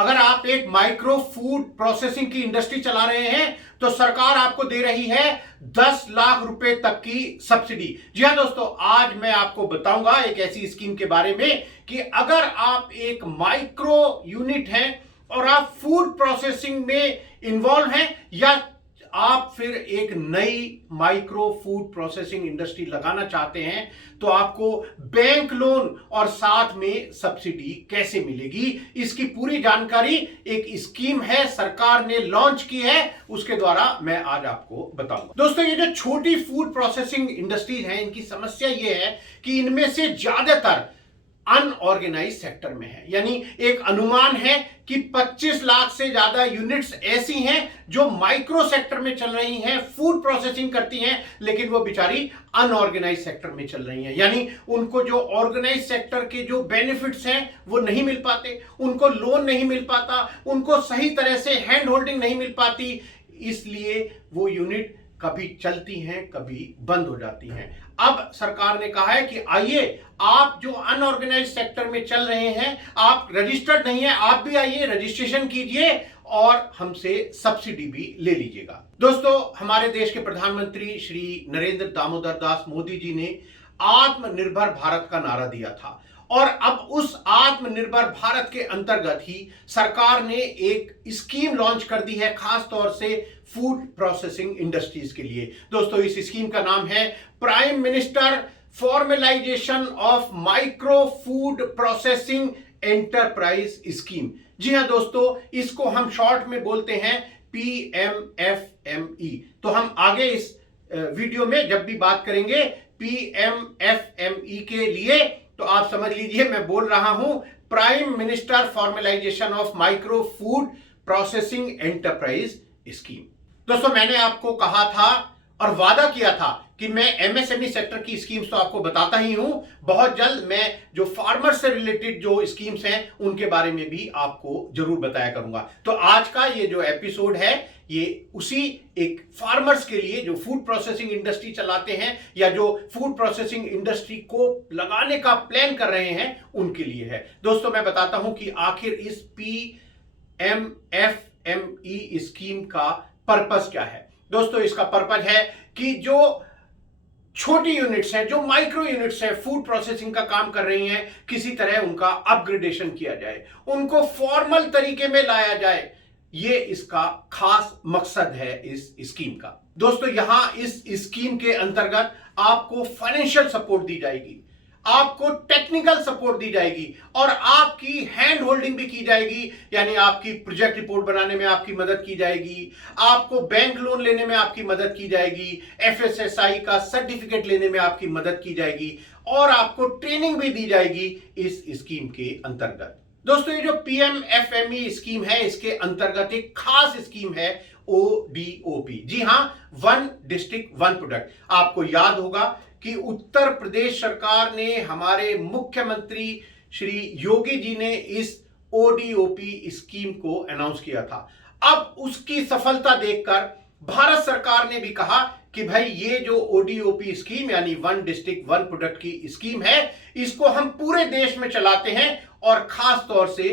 अगर आप एक माइक्रो फूड प्रोसेसिंग की इंडस्ट्री चला रहे हैं तो सरकार आपको दे रही है 10 लाख रुपए तक की सब्सिडी। जी हां दोस्तों, आज मैं आपको बताऊंगा एक ऐसी स्कीम के बारे में कि अगर आप एक माइक्रो यूनिट हैं और आप फूड प्रोसेसिंग में इन्वॉल्व हैं या आप फिर एक नई माइक्रो फूड प्रोसेसिंग इंडस्ट्री लगाना चाहते हैं तो आपको बैंक लोन और साथ में सब्सिडी कैसे मिलेगी, इसकी पूरी जानकारी एक स्कीम है सरकार ने लॉन्च की है उसके द्वारा मैं आज आपको बताऊंगा। दोस्तों, ये जो छोटी फूड प्रोसेसिंग इंडस्ट्रीज हैं इनकी समस्या ये है कि इनमें से ज्यादातर अनऑर्गेनाइज सेक्टर में है। यानी एक अनुमान है कि 25 लाख से ज्यादा यूनिट्स ऐसी हैं जो माइक्रो सेक्टर में चल रही हैं, फूड प्रोसेसिंग करती हैं, लेकिन वो बेचारी अनऑर्गेनाइज सेक्टर में चल रही हैं। यानी उनको जो ऑर्गेनाइज सेक्टर के जो बेनिफिट्स हैं वो नहीं मिल पाते, उनको लोन नहीं मिल पाता, उनको सही तरह से हैंड होल्डिंग नहीं मिल पाती, इसलिए वो यूनिट कभी चलती हैं कभी बंद हो जाती हैं। अब सरकार ने कहा है कि आइए, आप जो अनऑर्गेनाइज सेक्टर में चल रहे हैं, आप रजिस्टर्ड नहीं है, आप भी आइए, रजिस्ट्रेशन कीजिए और हमसे सब्सिडी भी ले लीजिएगा। दोस्तों, हमारे देश के प्रधानमंत्री श्री नरेंद्र दामोदर दास मोदी जी ने आत्मनिर्भर भारत का नारा दिया था और अब उस आत्मनिर्भर भारत के अंतर्गत ही सरकार ने एक स्कीम लॉन्च कर दी है खास तौर से फूड प्रोसेसिंग इंडस्ट्रीज के लिए। दोस्तों, इस स्कीम का नाम है prime minister formalisation of micro food processing enterprise scheme. जी हां दोस्तों, इसको हम शॉर्ट में बोलते हैं PMFME। तो हम आगे इस वीडियो में जब भी बात करेंगे PMFME के लिए तो आप समझ लीजिए मैं बोल रहा हूं prime minister formalisation of micro food processing enterprise scheme. दोस्तों, मैंने आपको कहा था और वादा किया था कि मैं MSME सेक्टर की स्कीम्स तो आपको बताता ही हूं, बहुत जल्द मैं जो फार्मर से रिलेटेड जो स्कीम्स हैं उनके बारे में भी आपको जरूर बताया करूंगा। तो आज का ये जो एपिसोड है ये उसी एक फार्मर्स के लिए जो फूड प्रोसेसिंग इंडस्ट्री चलाते हैं या जो फूड प्रोसेसिंग इंडस्ट्री को लगाने का प्लान कर रहे हैं उनके लिए है। दोस्तों, मैं बताता हूं कि आखिर इस PMFME स्कीम का पर्पस क्या है। दोस्तों, इसका पर्पस है कि जो छोटी यूनिट्स हैं, जो माइक्रो यूनिट्स हैं, फूड प्रोसेसिंग का काम कर रही हैं, किसी तरह उनका अपग्रेडेशन किया जाए, उनको फॉर्मल तरीके में लाया जाए, ये इसका खास मकसद है इस स्कीम का। दोस्तों, यहां इस स्कीम के अंतर्गत आपको फाइनेंशियल सपोर्ट दी जाएगी, आपको टेक्निकल सपोर्ट दी जाएगी और आपकी हैंड होल्डिंग भी की जाएगी। यानी आपकी प्रोजेक्ट रिपोर्ट बनाने में आपकी मदद की जाएगी, आपको बैंक लोन लेने में आपकी मदद की जाएगी, FSSAI का सर्टिफिकेट लेने में आपकी मदद की जाएगी और आपको ट्रेनिंग भी दी जाएगी इस स्कीम के अंतर्गत। दोस्तों, ये जो PMFME स्कीम है इसके अंतर्गत एक खास स्कीम है ODOP। जी हां, वन डिस्ट्रिक्ट वन प्रोडक्ट। आपको याद होगा कि उत्तर प्रदेश सरकार ने, हमारे मुख्यमंत्री श्री योगी जी ने इस ODOP स्कीम को अनाउंस किया था। अब उसकी सफलता देखकर भारत सरकार ने भी कहा कि भाई ये जो ODOP स्कीम यानी वन डिस्ट्रिक्ट वन प्रोडक्ट की स्कीम है, इसको हम पूरे देश में चलाते हैं और खास तौर से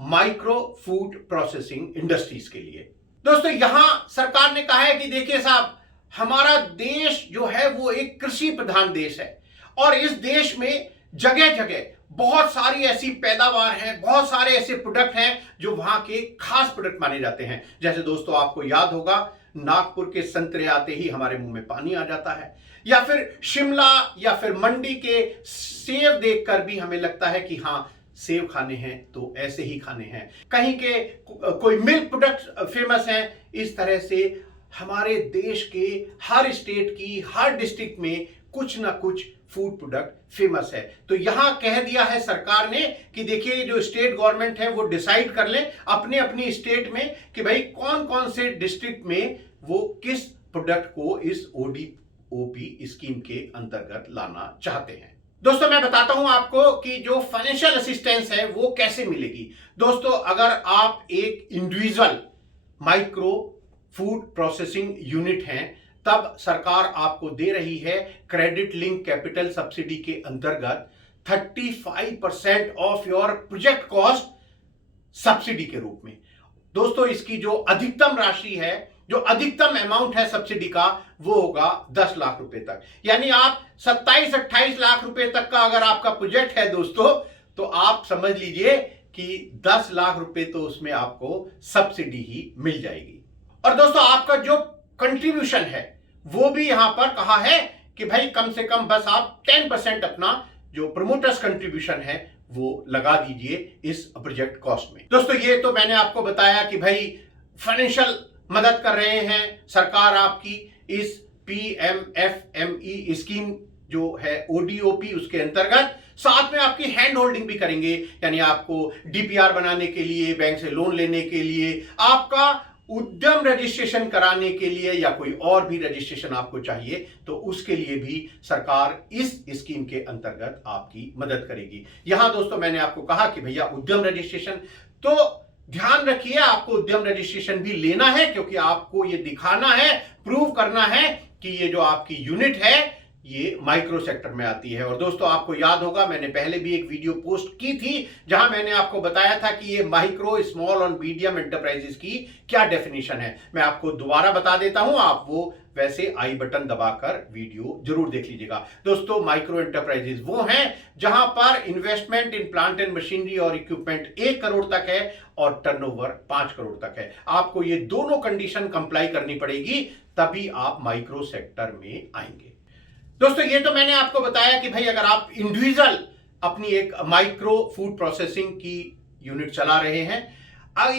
माइक्रो फूड प्रोसेसिंग इंडस्ट्रीज के लिए। दोस्तों, यहां सरकार ने कहा है कि देखिए साहब, हमारा देश जो है वो एक कृषि प्रधान देश है और इस देश में जगह जगह बहुत सारी ऐसी पैदावार है, बहुत सारे ऐसे प्रोडक्ट हैं जो वहां के खास प्रोडक्ट माने जाते हैं। जैसे दोस्तों, आपको याद होगा नागपुर के संतरे आते ही हमारे मुंह में पानी आ जाता है, या फिर शिमला या फिर मंडी के सेब देखकर भी हमें लगता है कि हाँ, सेब खाने हैं तो ऐसे ही खाने हैं। कहीं के कोई मिल्क प्रोडक्ट फेमस हैं। इस तरह से हमारे देश के हर स्टेट की हर डिस्ट्रिक्ट में कुछ ना कुछ फूड प्रोडक्ट फेमस है। तो यहां कह दिया है सरकार ने कि देखिए, जो स्टेट गवर्नमेंट है वो डिसाइड कर लें अपने अपनी स्टेट में कि भाई कौन कौन से डिस्ट्रिक्ट में वो किस प्रोडक्ट को इस ODOP स्कीम के अंतर्गत लाना चाहते हैं। दोस्तों, मैं बताता हूं आपको कि जो फाइनेंशियल असिस्टेंस है वो कैसे मिलेगी। दोस्तों, अगर आप एक individual micro food processing unit हैं तब सरकार आपको दे रही है क्रेडिट लिंक कैपिटल सब्सिडी के अंतर्गत 35% of your project cost subsidy के रूप में। दोस्तों इसकी जो अधिकतम राशि है, जो अधिकतम अमाउंट है सब्सिडी का, वो होगा 10 लाख रुपए तक। यानी आप 27-28 लाख रुपए तक का अगर आपका प्रोजेक्ट है दोस्तों, तो आप समझ लीजिए कि 10 लाख रुपए तो उसमें आपको सब्सिडी ही मिल जाएगी। और दोस्तों आपका जो कंट्रीब्यूशन है वो भी यहां पर कहा है कि भाई कम से कम बस आप 10% अपना जो प्रमोटर्स कंट्रीब्यूशन है वो लगा दीजिए इस प्रोजेक्ट कॉस्ट में। दोस्तों ये तो मैंने आपको बताया कि भाई फाइनेंशियल मदद कर रहे हैं सरकार आपकी इस PMFME स्कीम जो है ODOP उसके अंतर्गत। साथ में आपकी हैंड होल्डिंग भी करेंगे, यानी आपको DPR बनाने के लिए, बैंक से लोन लेने के लिए, आपका उद्यम रजिस्ट्रेशन कराने के लिए या कोई और भी रजिस्ट्रेशन आपको चाहिए तो उसके लिए भी सरकार इस स्कीम के अंतर्गत आपकी मदद करेगी। यहां दोस्तों मैंने आपको कहा कि भैया उद्यम रजिस्ट्रेशन, तो ध्यान रखिए आपको उद्यम रजिस्ट्रेशन भी लेना है, क्योंकि आपको ये दिखाना है, प्रूव करना है कि ये जो आपकी यूनिट है ये माइक्रो सेक्टर में आती है। और दोस्तों आपको याद होगा मैंने पहले भी एक वीडियो पोस्ट की थी जहां मैंने आपको बताया था कि ये माइक्रो, स्मॉल और मीडियम एंटरप्राइजेस की क्या डेफिनेशन है। मैं आपको दोबारा बता देता हूं, आप वो वैसे आई बटन दबाकर वीडियो जरूर देख लीजिएगा। दोस्तों माइक्रो एंटरप्राइजेस वो हैं जहां पर investment in plant and machinery और इक्विपमेंट 1 करोड़ तक है और टर्नओवर 5 करोड़ तक है। आपको ये दोनों कंडीशन कंप्लाई करनी पड़ेगी, तभी आप माइक्रो सेक्टर में आएंगे। दोस्तों ये तो मैंने आपको बताया कि भाई अगर आप इंडिविजुअल अपनी एक माइक्रो फूड प्रोसेसिंग की यूनिट चला रहे हैं,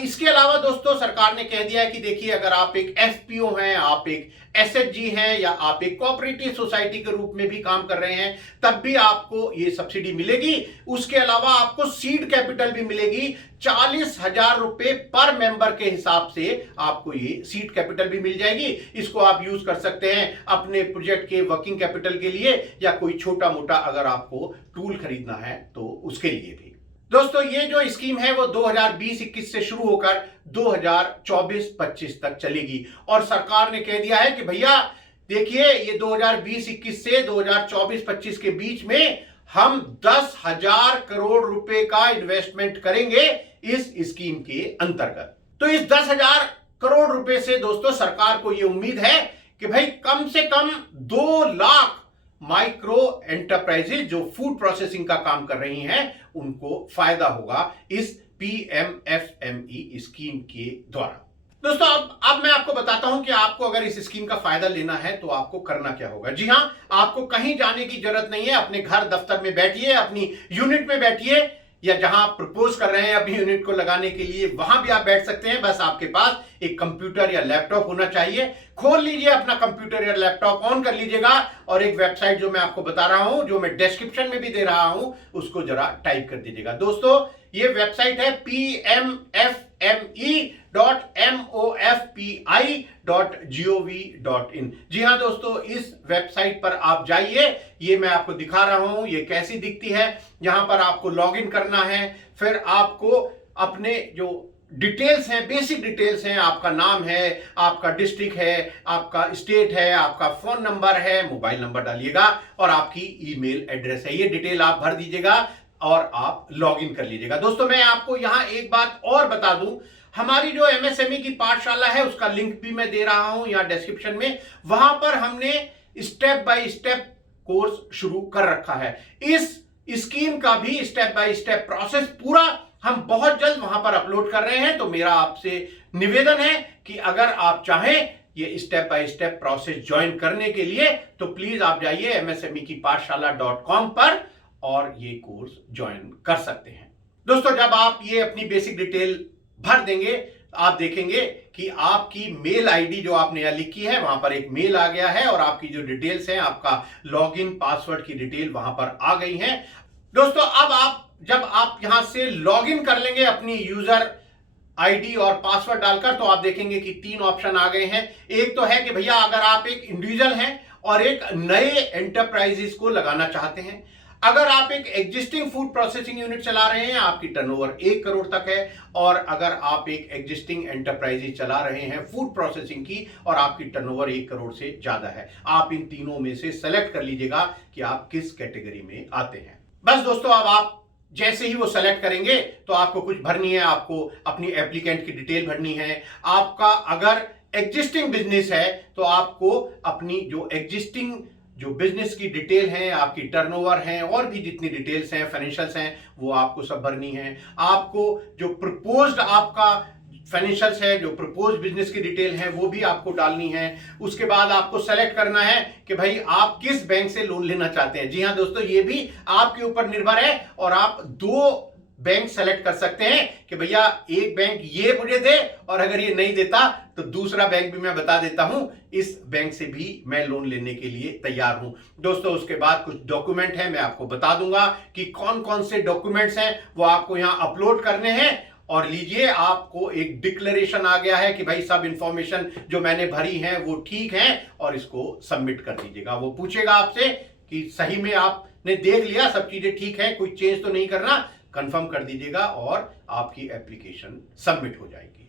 इसके अलावा दोस्तों सरकार ने कह दिया है कि देखिए अगर आप एक FPO हैं, आप एक SHG हैं या आप एक कोऑपरेटिव सोसाइटी के रूप में भी काम कर रहे हैं, तब भी आपको ये सब्सिडी मिलेगी। उसके अलावा आपको सीड कैपिटल भी मिलेगी, 40,000 रुपए पर मेंबर के हिसाब से आपको ये सीड कैपिटल भी मिल जाएगी। इसको आप यूज कर सकते हैं अपने प्रोजेक्ट के वर्किंग कैपिटल के लिए या कोई छोटा मोटा अगर आपको टूल खरीदना है तो उसके लिए भी। दोस्तों ये जो स्कीम है वो 2020-21 से शुरू होकर 2024-25 तक चलेगी और सरकार ने कह दिया है कि भैया देखिए ये 2020-21 से 2024-25 के बीच में हम 10,000 करोड़ रुपए का इन्वेस्टमेंट करेंगे इस स्कीम के अंतर्गत। तो इस 10,000 करोड़ रुपए से दोस्तों सरकार को यह उम्मीद है कि भाई कम से कम 2 लाख माइक्रो एंटरप्राइजेज जो फूड प्रोसेसिंग का काम कर रही हैं उनको फायदा होगा इस PMFME स्कीम के द्वारा। दोस्तों अब मैं आपको बताता हूं कि आपको अगर इस स्कीम का फायदा लेना है तो आपको करना क्या होगा। जी हां, आपको कहीं जाने की जरूरत नहीं है, अपने घर दफ्तर में बैठिए, अपनी यूनिट में बैठिए या जहां आप प्रपोज कर रहे हैं अपनी यूनिट को लगाने के लिए वहां भी आप बैठ सकते हैं। बस आपके पास एक कंप्यूटर या लैपटॉप होना चाहिए। खोल लीजिए अपना कंप्यूटर या लैपटॉप, ऑन कर लीजिएगा और एक वेबसाइट जो मैं आपको बता रहा हूं, जो मैं डिस्क्रिप्शन में भी दे रहा हूं, उसको जरा टाइप कर दीजिएगा। दोस्तों ये वेबसाइट है PMFME.MOFPI.gov.in। जी हां दोस्तों, इस वेबसाइट पर आप जाइए। ये मैं आपको दिखा रहा हूं ये कैसी दिखती है। यहां पर आपको लॉगिन करना है, फिर आपको अपने जो डिटेल्स हैं, बेसिक डिटेल्स हैं, आपका नाम है, आपका डिस्ट्रिक्ट है, आपका स्टेट है, आपका फोन नंबर है, मोबाइल नंबर डालिएगा और आपकी ईमेल एड्रेस है। ये डिटेल आप भर दीजिएगा और आप लॉगिन कर लीजिएगा। दोस्तों मैं आपको यहां एक बात और बता दूं, हमारी जो MSME की पाठशाला है उसका लिंक भी मैं दे रहा हूं यहां डिस्क्रिप्शन में। वहां पर हमने स्टेप बाय स्टेप कोर्स शुरू कर रखा है। इस स्कीम का भी स्टेप बाय स्टेप प्रोसेस पूरा हम बहुत जल्द वहां पर अपलोड कर रहे हैं। तो मेरा आपसे निवेदन है कि अगर आप चाहें ये step by step process join करने के लिए तो प्लीज आप जाइए msmekipaathshala.com पर और ये कोर्स ज्वाइन कर सकते हैं। दोस्तों जब आप ये अपनी बेसिक डिटेल भर देंगे आप देखेंगे कि आपकी मेल आईडी जो आपने यहां लिखी है वहां पर एक मेल आ गया है और आपकी जो डिटेल्स हैं, आपका लॉगिन पासवर्ड की डिटेल वहां पर आ गई है। दोस्तों अब जब आप यहां से लॉगिन कर लेंगे अपनी यूजर आईडी और पासवर्ड डालकर, तो आप देखेंगे कि 3 ऑप्शन आ गए हैं। एक तो है कि भैया अगर आप एक इंडिविजुअल हैं और एक नए एंटरप्राइजेस को लगाना चाहते हैं, अगर आप एक एग्जिस्टिंग फूड प्रोसेसिंग यूनिट चला रहे हैं, आपकी टर्नओवर 1 करोड़ तक है, और अगर आप एक एग्जिस्टिंग एंटरप्राइजेस चला रहे हैं फूड प्रोसेसिंग की और आपकी टर्नओवर 1 करोड़ से ज्यादा है, आप इन तीनों में से सेलेक्ट कर लीजिएगा कि आप किस कैटेगरी में आते हैं। बस दोस्तों अब आप जैसे ही वो सेलेक्ट करेंगे तो आपको कुछ भरनी है, आपको अपनी एप्लीकेंट की डिटेल भरनी है। आपका अगर एग्जिस्टिंग बिजनेस है तो आपको अपनी जो एग्जिस्टिंग जो बिजनेस की डिटेल है, आपकी टर्नओवर है और भी जितनी डिटेल्स हैं, फाइनेंशियल्स हैं, वो आपको सब भरनी है। आपको जो प्रपोज्ड आपका फाइनेंशियल्स है, जो प्रपोज बिजनेस की डिटेल है, वो भी आपको डालनी है। उसके बाद आपको सेलेक्ट करना है कि भाई आप किस बैंक से लोन लेना चाहते हैं। जी हां दोस्तों, ये भी आपके ऊपर निर्भर है और आप 2 बैंक सेलेक्ट कर सकते हैं कि भैया एक बैंक ये मुझे दे और अगर ये नहीं देता तो दूसरा बैंक भी मैं बता देता हूं, इस बैंक से भी मैं लोन लेने के लिए तैयार हूं। दोस्तों उसके बाद कुछ डॉक्यूमेंट है, मैं आपको बता दूंगा कि कौन कौन से डॉक्यूमेंट्स हैं वो आपको यहां अपलोड करने हैं। और लीजिए, आपको एक डिक्लेरेशन आ गया है कि भाई सब इंफॉर्मेशन जो मैंने भरी है वो ठीक है और इसको सबमिट कर दीजिएगा। वो पूछेगा आपसे कि सही में आपने देख लिया, सब चीजें ठीक है, कोई चेंज तो नहीं करना, कंफर्म कर दीजिएगा और आपकी एप्लीकेशन सबमिट हो जाएगी।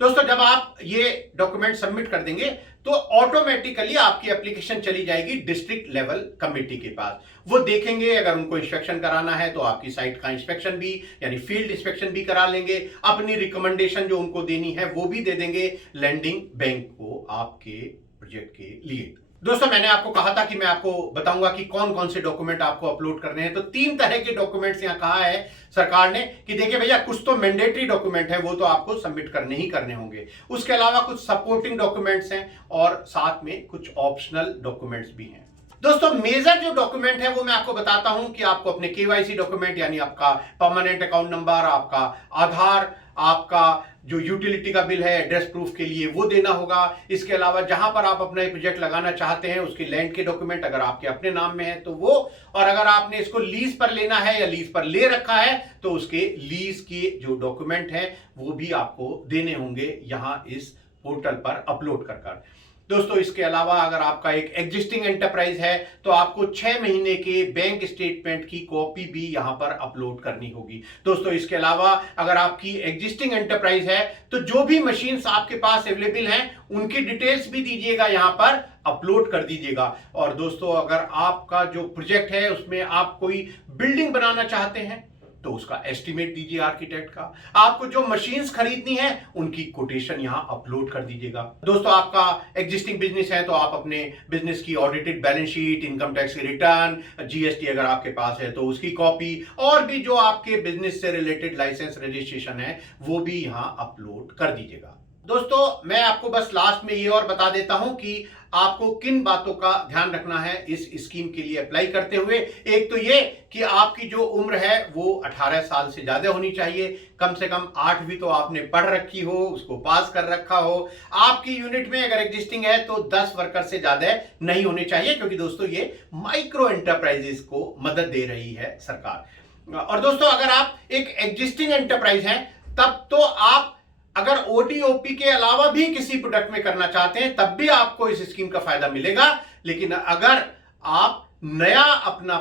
दोस्तों जब आप ये डॉक्यूमेंट सबमिट कर देंगे तो ऑटोमेटिकली आपकी एप्लीकेशन चली जाएगी डिस्ट्रिक्ट लेवल कमेटी के पास। वो देखेंगे, अगर उनको इंस्पेक्शन कराना है तो आपकी साइट का इंस्पेक्शन भी यानी फील्ड इंस्पेक्शन भी करा लेंगे। अपनी रिकमेंडेशन जो उनको देनी है वो भी दे देंगे लैंडिंग बैंक को आपके प्रोजेक्ट के लिए। दोस्तों मैंने आपको कहा था कि मैं आपको बताऊंगा कि कौन कौन से डॉक्यूमेंट आपको अपलोड करने हैं। तो 3 तरह के डॉक्यूमेंट्स यहां कहा है सरकार ने कि देखिए भैया, कुछ तो मैंडेटरी डॉक्यूमेंट है, वो तो आपको सबमिट करने ही करने होंगे। उसके अलावा कुछ सपोर्टिंग डॉक्यूमेंट्स हैं और साथ में कुछ ऑप्शनल डॉक्यूमेंट्स भी हैं। दोस्तों मेजर जो डॉक्यूमेंट है वो मैं आपको बताता हूं कि आपको अपने केवाईसी डॉक्यूमेंट यानी आपका परमानेंट अकाउंट नंबर, आपका आधार, आपका जो यूटिलिटी का बिल है एड्रेस प्रूफ के लिए वो देना होगा। इसके अलावा जहां पर आप अपना प्रोजेक्ट लगाना चाहते हैं उसके लैंड के डॉक्यूमेंट अगर आपके अपने नाम में है तो वो, और अगर आपने इसको लीज पर लेना है या लीज पर ले रखा है तो उसके लीज के जो डॉक्यूमेंट है वो भी आपको देने होंगे यहां इस पोर्टल पर अपलोड कर। दोस्तों इसके अलावा अगर आपका एक एग्जिस्टिंग एंटरप्राइज है तो आपको 6 महीने के बैंक स्टेटमेंट की कॉपी भी यहां पर अपलोड करनी होगी। दोस्तों इसके अलावा अगर आपकी एग्जिस्टिंग एंटरप्राइज है तो जो भी मशीन्स आपके पास अवेलेबल हैं उनकी डिटेल्स भी दीजिएगा, यहां पर अपलोड कर दीजिएगा। और दोस्तों अगर आपका जो प्रोजेक्ट है उसमें आप कोई बिल्डिंग बनाना चाहते हैं तो उसका एस्टीमेट दीजिए आर्किटेक्ट का। आपको जो मशीन्स खरीदनी है उनकी कोटेशन यहां अपलोड कर दीजिएगा। दोस्तों आपका एग्जिस्टिंग बिजनेस है तो आप अपने बिजनेस की audited balance sheet, income tax की रिटर्न, जीएसटी अगर आपके पास है तो उसकी कॉपी और भी जो आपके बिजनेस से रिलेटेड लाइसेंस रजिस्ट्रेशन है वो भी यहां अपलोड कर दीजिएगा। दोस्तों मैं आपको बस लास्ट में ये और बता देता हूं कि आपको किन बातों का ध्यान रखना है इस स्कीम के लिए अप्लाई करते हुए। एक तो ये कि आपकी जो उम्र है वो 18 साल से ज्यादा होनी चाहिए, कम से कम 8वीं तो आपने पढ़ रखी हो, उसको पास कर रखा हो। आपकी यूनिट में अगर एग्जिस्टिंग है तो 10 वर्कर से ज्यादा नहीं होने चाहिए, क्योंकि दोस्तों ये माइक्रो एंटरप्राइजेस को मदद दे रही है सरकार। और दोस्तों अगर आप एक एग्जिस्टिंग एंटरप्राइज हैं तब तो आप अगर ओटीओपी के अलावा भी किसी प्रोडक्ट में करना चाहते हैं तब भी आपको इस स्कीम का फायदा मिलेगा। लेकिन अगर आप नया अपना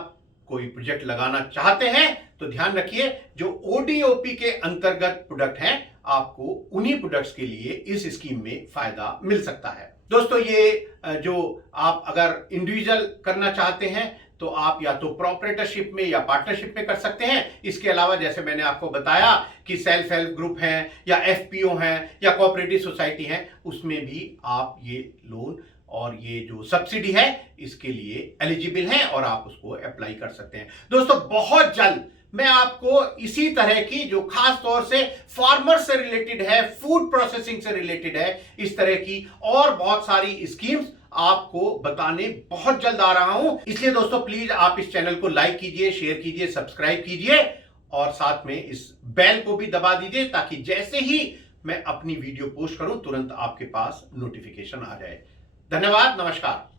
कोई प्रोजेक्ट लगाना चाहते हैं तो ध्यान रखिए जो ओडीओपी के अंतर्गत प्रोडक्ट हैं आपको उन्हीं प्रोडक्ट्स के लिए इस स्कीम में फायदा मिल सकता है। दोस्तों ये जो आप अगर इंडिविजुअल करना चाहते हैं तो आप या तो प्रोप्राइटरशिप में या पार्टनरशिप में कर सकते हैं। इसके अलावा जैसे मैंने आपको बताया कि सेल्फ हेल्प ग्रुप हैं या एफपीओ हैं या कोऑपरेटिव सोसाइटी हैं, उसमें भी आप ये लोन और ये जो सब्सिडी है इसके लिए एलिजिबल हैं और आप उसको अप्लाई कर सकते हैं। दोस्तों बहुत जल्द मैं आपको इसी तरह की जो खास तौर से फार्मर से रिलेटेड है, फूड प्रोसेसिंग से रिलेटेड है, इस तरह की और बहुत सारी स्कीम्स आपको बताने बहुत जल्द आ रहा हूं। इसलिए दोस्तों प्लीज आप इस चैनल को लाइक कीजिए, शेयर कीजिए, सब्सक्राइब कीजिए और साथ में इस बेल को भी दबा दीजिए ताकि जैसे ही मैं अपनी वीडियो पोस्ट करूं तुरंत आपके पास नोटिफिकेशन आ जाए। धन्यवाद, नमस्कार।